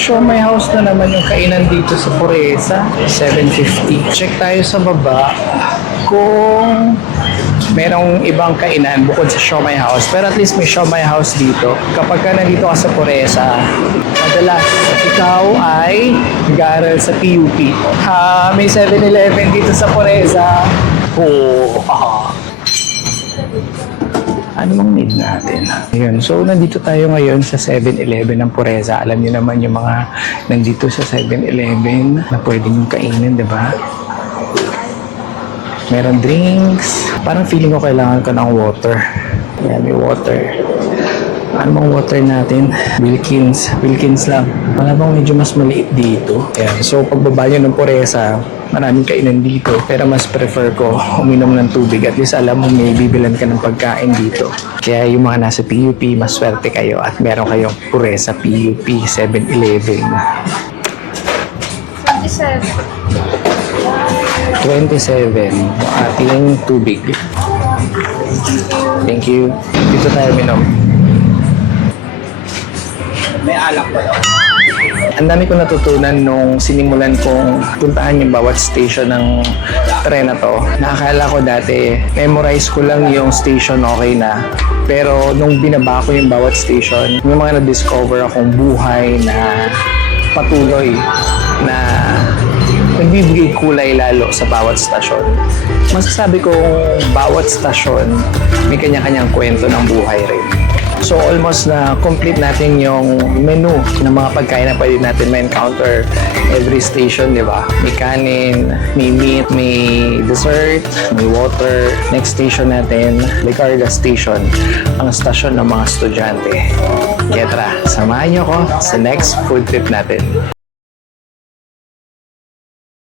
Siomai House na naman yung kainan dito sa Pureza. 750. Check tayo sa baba kung merong ibang kainan bukod sa Siomai House. Pero at least may Siomai House dito. Kapag ka nandito ka sa Pureza, madalas ikaw ay nag-aaral sa PUP. May 7-Eleven dito sa Pureza. Ano bang need natin? Ayun. So, nandito tayo ngayon sa 7-Eleven ng Pureza. Alam niyo naman yung mga nandito sa 7-Eleven na pwede nyo kainin, di ba? Meron drinks. Parang feeling ko kailangan ko ng water. Yan, may water. Ano bang water natin? Wilkins. Wilkins lang. Wala bang medyo mas maliit dito? Yan. So, pagbaba nyo ng Pureza, maraming kainan dito. Pero mas prefer ko uminom ng tubig. At least alam mo may bibilan ka ng pagkain dito. Kaya yung mga nasa PUP, mas swerte kayo. At meron kayong Pureza PUP 7-Eleven. 27 yung ating tubig. Thank you. Dito tayo minom. May alak ba daw? Ang dami ko natutunan nung sinimulan kong puntahan yung bawat station ng tren na to. Nakakala ko dati, memorize ko lang yung station, okay na. Pero nung binaba ko yung bawat station, may mga na-discover akong buhay na patuloy na nagbibigay kulay lalo sa bawat stasyon. Masasabi kong bawat stasyon may kanya-kanyang kwento ng buhay rin. So almost na complete natin yung menu ng mga pagkain na pwede natin ma-encounter every station, di ba? May kanin, may meat, may dessert, may water. Next station natin, Licarga Station, ang stasyon ng mga estudyante. Kaya tara, samahan niyo ko sa next food trip natin.